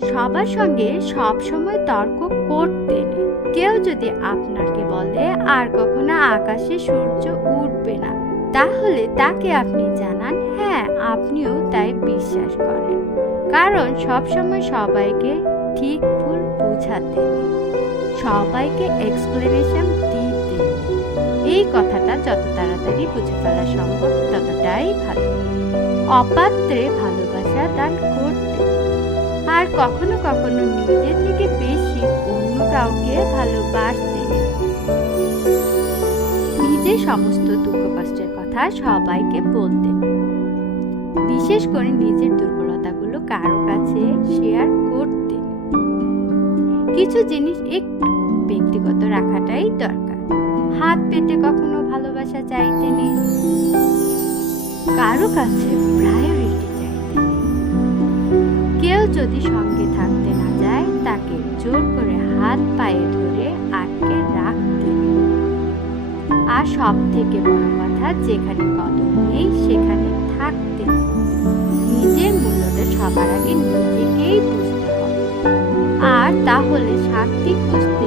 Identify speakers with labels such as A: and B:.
A: সবার সঙ্গে সব সময় তর্ক করতে নেই। কেউ যদি আপনাকে বলে, আর কখনো আকাশে সূর্য উঠবে না, তাহলে তাকে আপনি জানান হ্যাঁ আপনিও তাই বিশ্বাস করেন। কারণ সবসময় সবাইকে ঠিক ভুল বোঝাতে সবাইকে এক্সপ্লেনেশন দিতে এই কথাটা যত তাড়াতাড়ি বুঝে ফেলা সম্ভব, ততটাই ভালো। অপাত্রে ভালোবাসা দান করতে। আর কখনো কখনো নিজে থেকে বেশি অন্য কাউকে ভালোবাসতে। নিজের সমস্ত দুঃখ কষ্টের কথা সবাইকে বলতে। বিশেষ করে নিজের দুর্বলতাগুলো কারও কাছে শেয়ার করতে। কিছু জিনিস একটু ব্যক্তিগত রাখাটাই দরকার। হাত পেতে কখনো ভালোবাসা চাইতে নেই। কারও কাছে কেউ যদি সঙ্গে থাকতে না যায়, তাকে জোর করে হাত পায়ে ধরে আটকে রাখতে আর সব থেকে বড় কথা, যেখানে কদম নেই, সেখানে থাকতে নিজের মূল্যটা সবার আগে নিজেকেই বুঝতে হবে। আর তাহলে শান্তি খুঁজতে